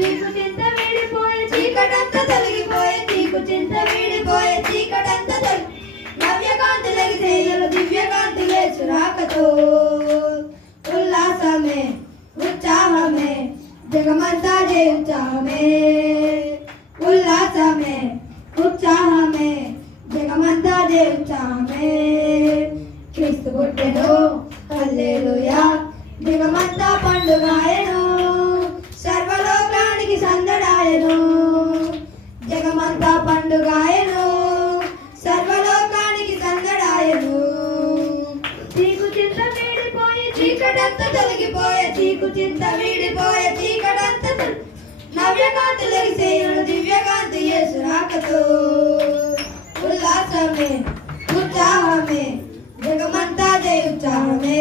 చీకు చింత వీడిపోయే చీకటంతా తొలగిపోయే చీకు చింత వీడిపోయే చీకటంతా తొలగి నవ్యకాంతి లెగిసేయలు దివ్యకాంతి లేచు రాకతో ఉల్లాసమే ఉత్సాహమే జగమంతా జయ ఉత్సాహమే ఉల్లాసమే ఉత్సాహమే జగమంతా జయ ఉత్సాహమే క్రీస్తు పుట్టెను హల్లెలూయా జగమంతా పండుగాయను సర్వలోకానికి సందడాయను జగమంతా పండుగాయను సర్వలోకానికి సందడాయను చీకు చింత వీడిపోయే చీకటంతా తొలగిపోయే చీకు చింత వీడిపోయే చీకటంతా నవ్యకాంతి లెగిసేయుడు దివ్యకాంతి యేసు రాకతో ఉల్లాసమే ఉత్సాహమే జగమంతా జయ ఉత్సాహమే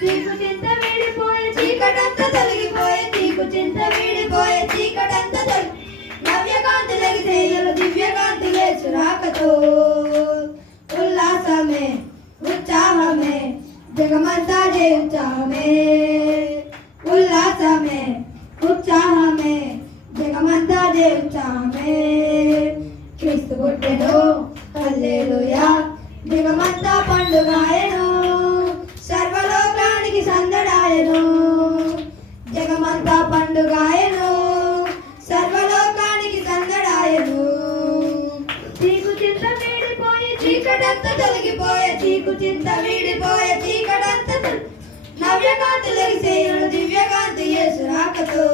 చీకు చింత వీడిపోయే చీకటంతా తొలగిపోయే చీకు చింత వీడిపోయే చీకటంతా తొలగి నవ్యకాంతి లెగిసేయుడు దివ్యకాంతి యేసు రాకతో ఉల్లాసమే ఉత్సాహమే జగమంతా జయ ఉత్సాహమే ఉల్లాసమే ఉత్సాహమే జగమంతా జయ ఉత్సాహమే క్రీస్తు పుట్టెను హల్లెలూయా జగమంతా పండుగాయను సర్వలోకానికి సందడాయను జగమంతా పండుగాయను సర్వలోకానికి సందడాయను చీకు చింత వీడిపోయే చీకటంతా తొలగిపోయే చీకు చింత వీడిపోయే చీకటంతా నవ్యకాంతి లెగిసేయుడు దివ్యకాంతి యేసు రాకతో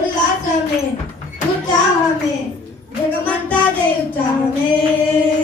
ఉల్లాసమే ఉత్సాహమే జగమంతా జయ ఉత్సాహమే